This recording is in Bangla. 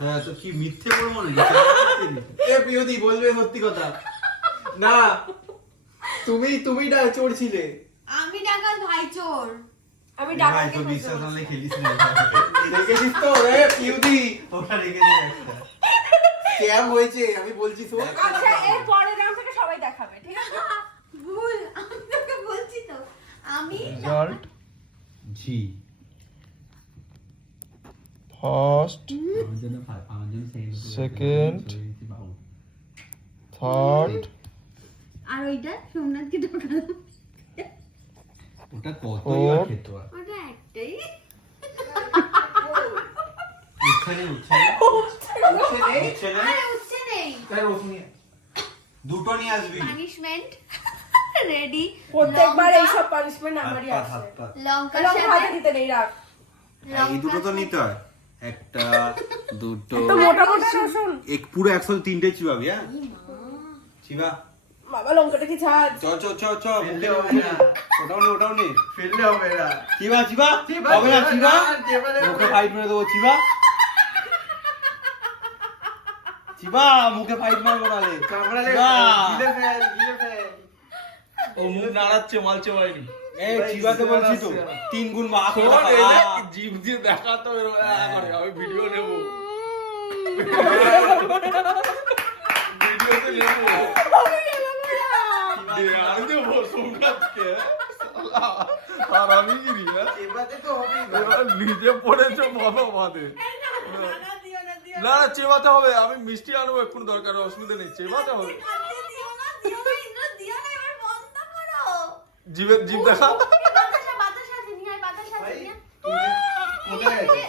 হ্যাঁ তো কি মিথ্যে বলবো না এ প্রিয়দি বলবে সত্যি কথা না তুমি চোর ছিলে আমি ডাকাত ভাই চোর। আমি ভাই ডাকাতকে তো খুঁজতে বিশ্বাস বলছি। আনলে খেলিস না দেখেছিস তো রে প্রিয়দি ওটা রেখে দে একটা স্ক্যাম হয়েছে আমি বলছি শোন আচ্ছা এর পরের রাউন্ড থেকে সবাই দেখাবে ঠিক আছে ভুল, আমি তোকে বলছি তো আমি রেজাল্ট জি ফার্স্ট আমার জন্য Second. থার্ড আর ওইটা সোমনাথকে ঢোকালাম। ওটা কতই Fourth. খেত আর ওটা একটাই। উচ্ছে নেই উচ্ছে নেই উঠছে নেই উচ্ছে নেই আরে উঠছে নেই। তাই রসুন নিয়ে দুটো নিয়ে আসবি পানিশমেন্ট রেডি। প্রত্যেকবার এইসব পানিশমেন্ট আমারই হাত আসে হাত লঙ্কার লঙ্কা হাতে সাথে দিতে নেই রাখ এই দুটো তো নিতে হয় একটা দুটো তো মোটা মোটা রসুন এক পুরো 103টে চিবাবি হ্যাঁ চিবা বাবা লঙ্কাটা কি ঝাঁজ চ চ চ চ মুখে ওটাও নে ফেললে হবে না চিবা চিবা চিবা, হবে না চিবা, চিবা না, চিবা, মুখে ফাইট মেরে দেবো চিবা চিবা মুখে ফাইট মারবো নালে কামড়ালে চিবা। গিলে ফেল ও মুখ নাড়াচ্ছে মালছে পারেনি এই চিবাতে বলছি তো 3 গুণ মা করে জিভ দিয়ে দেখাতো করে আমি ভিডিও নেব ভিডিওতে নেব আমি দেবো সোমনাথকে আর আমি গিরি এবারে তো হবেই না এবার নিজে পড়েছে বাবা বাদে না না চেবাতে হবে আমি মিষ্টি আনবো এক্ষুনি দরকার অসুবিধা নেই চেবাতে হবে জিভ দেখা বাতাসা আছে নিয়ে আয়, বাতাসা আছে ভাই নিয়ে আয়। তুই কোথায় গেছিস